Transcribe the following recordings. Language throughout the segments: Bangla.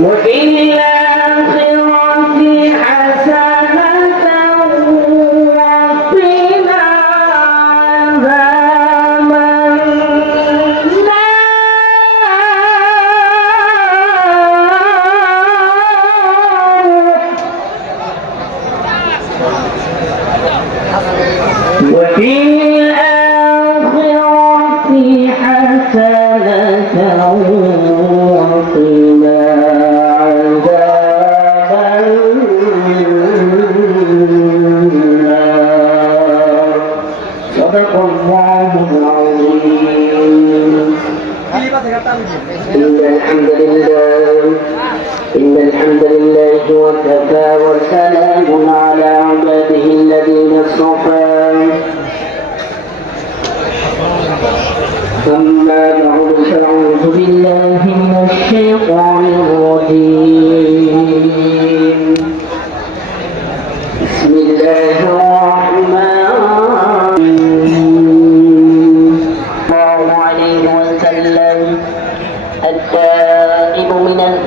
وفي الآخرة حسنة إن الحمد لله إن الحمد لله وكفى وسلام على عباده الذين اصطفى. أما بعد فأعوذ بالله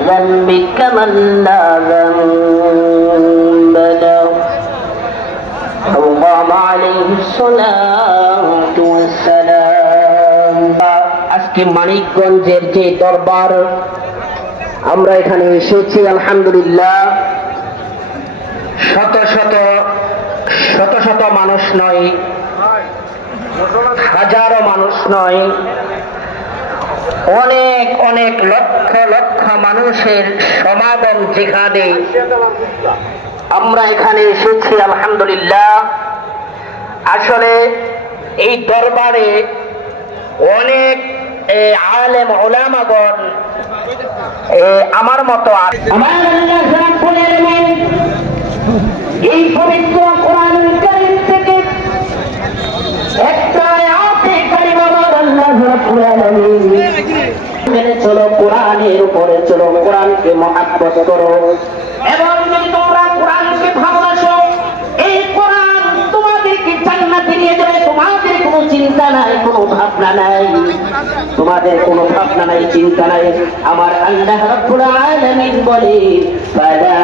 من الذنب كمن لا ذنب له الله عليه الصلاة والسلام আজকে মানিকগঞ্জের যে দরবার আমরা এখানে এসেছি আলহামদুলিল্লাহ শত শত শত শত মানুষ নয় হাজারো মানুষ নয় অনেক অনেক লক্ষ লক্ষ মানুষের সমাগম যেখানে আমরা এখানে এসেছি, আলহামদুলিল্লাহ। আসলে এই দরবারে অনেক আলেম ওলামাগণ আমার মতো এই পবিত্র মেনে চলো কোরআনের উপরে, চলো কোরআনকে মহাব্বত করো। এবং যদি তোমরা কোরআনকে ভালোবাসো, এই কোরআন তোমাদেরকে জান্নাতে নিয়ে যাবে। তোমাদের কোনো চিন্তা নাই, কোনো ভাবনা নাই। তোমাদের কোনো ভাবনা নাই, চিন্তা নাই। আমার আল্লাহ রাব্বুল আলামিন বলে ফালা